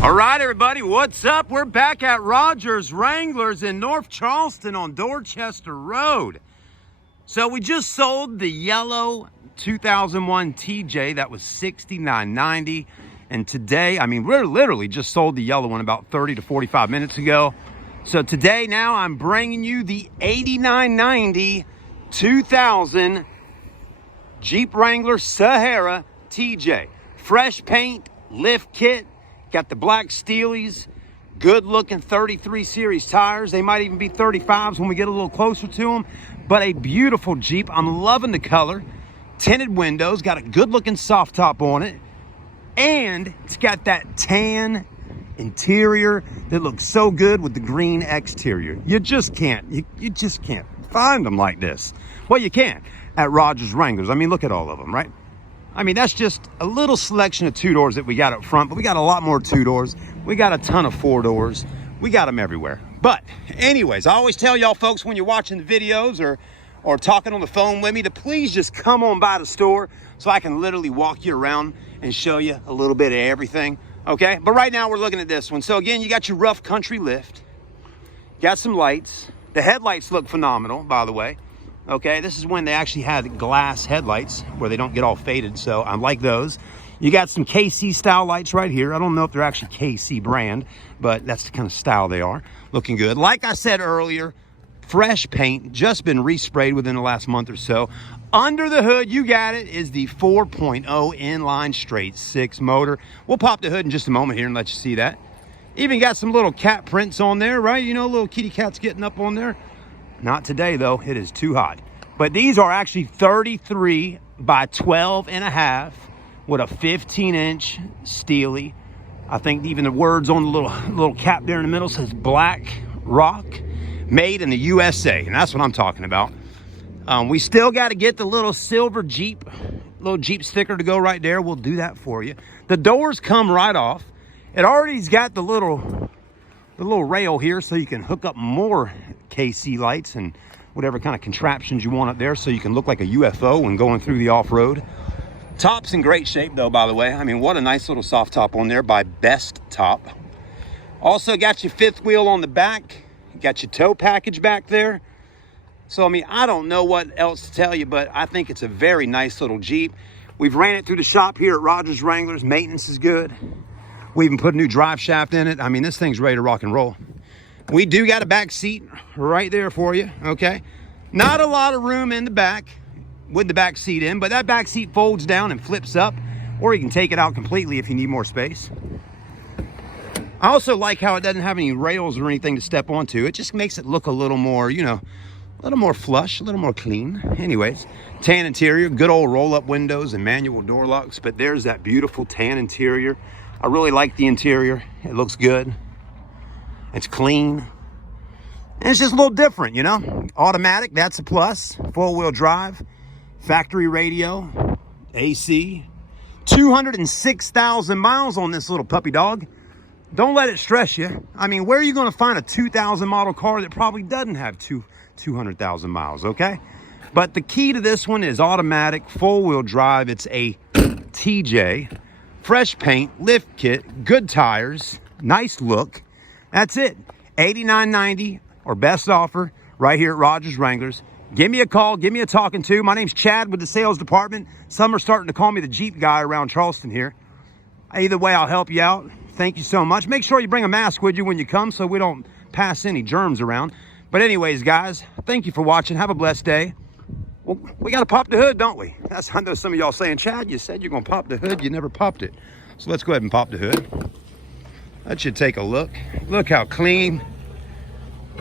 All right, everybody, what's up? We're back at Rodgers Wranglers in North Charleston on Dorchester Road. So we just sold the yellow 2001 TJ that was $69.90. And today, we're literally just sold the yellow one about 30 to 45 minutes ago. So today now I'm bringing you the $89.90 2000 Jeep Wrangler Sahara TJ. Fresh paint, lift kit. Got the black Steelies, good looking 33 series tires. They might even be 35s when we get a little closer to them, but a beautiful Jeep. I'm loving the color. Tinted windows, got a good looking soft top on it. And it's got that tan interior that looks so good with the green exterior. You just can't find them like this. Well, you can at Rodgers Wranglers. Look at all of them, right? That's just a little selection of two-doors that we got up front, but we got a lot more two-doors. We got a ton of four-doors. We got them everywhere. But anyways, I always tell y'all folks when you're watching the videos or talking on the phone with me to please just come on by the store so I can literally walk you around and show you a little bit of everything, okay? But right now we're looking at this one. So again, you got your rough country lift. Got some lights. The headlights look phenomenal, by the way. Okay, this is when they actually had glass headlights where they don't get all faded, so I like those. You got some KC style lights right here. I don't know if they're actually KC brand, but that's the kind of style they are. Looking good. Like I said earlier, fresh paint, just been resprayed within the last month or so. Under the hood, you got it, is the 4.0 inline straight six motor. We'll pop the hood in just a moment here and let you see that. Even got some little cat prints on there, right? You know, little kitty cats getting up on there. Not today, though. It is too hot. But these are actually 33 by 12 and a half with a 15-inch Steely. I think even the words on the little cap there in the middle says Black Rock, made in the USA. And that's what I'm talking about. We still got to get the little silver Jeep, little Jeep sticker to go right there. We'll do that for you. The doors come right off. It already's got the little rail here so you can hook up more KC lights and whatever kind of contraptions you want up there so you can look like a UFO when going through the off-road. Top's in great shape though, by the way. What a nice little soft top on there by Best Top. Also got your fifth wheel on the back. Got your tow package back there. So, I don't know what else to tell you, but I think it's a very nice little Jeep. We've ran it through the shop here at Rodgers Wranglers. Maintenance is good. We even put a new drive shaft in it. This thing's ready to rock and roll. We do got a back seat right there for you, okay? Not a lot of room in the back with the back seat in, but that back seat folds down and flips up, or you can take it out completely if you need more space. I also like how it doesn't have any rails or anything to step onto. It just makes it look a little more, a little more flush, a little more clean. Anyways, tan interior, good old roll-up windows and manual door locks, but there's that beautiful tan interior. I really like the interior. It looks good. It's clean. And it's just a little different, Automatic, that's a plus. Four-wheel drive, factory radio, AC. 206,000 miles on this little puppy dog. Don't let it stress you. Where are you going to find a 2000 model car that probably doesn't have 200,000 miles, okay? But the key to this one is automatic, four-wheel drive. It's a TJ. Fresh paint, lift kit, good tires, nice look. That's it. $89.90 or best offer right here at Rodgers Wranglers. Give me a call. Give me a talking to. My name's Chad with the sales department. Some are starting to call me the Jeep guy around Charleston here. Either way, I'll help you out. Thank you so much. Make sure you bring a mask with you when you come so we don't pass any germs around. But anyways, guys, thank you for watching. Have a blessed day. Well, we got to pop the hood, don't we? I know some of y'all saying, Chad, you said you're going to pop the hood. You never popped it. So let's go ahead and pop the hood. That should take a look. Look how clean.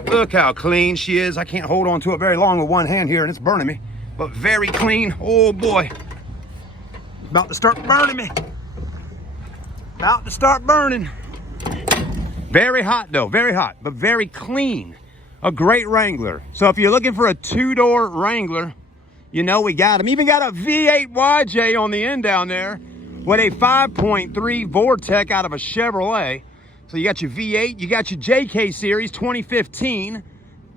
Look how clean she is. I can't hold on to it very long with one hand here, and it's burning me. But very clean. Oh, boy. It's about to start burning me. About to start burning. Very hot, though. Very hot, but very clean. A great Wrangler. So if you're looking for a two-door Wrangler, we got them. Even got a V8 YJ on the end down there with a 5.3 Vortec out of a Chevrolet. So you got your V8, you got your JK Series 2015,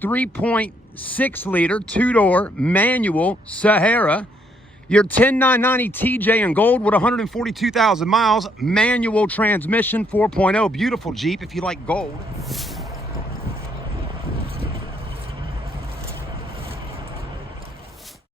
3.6 liter, two-door manual Sahara. Your 10990 TJ in gold with 142,000 miles, manual transmission 4.0. Beautiful Jeep if you like gold.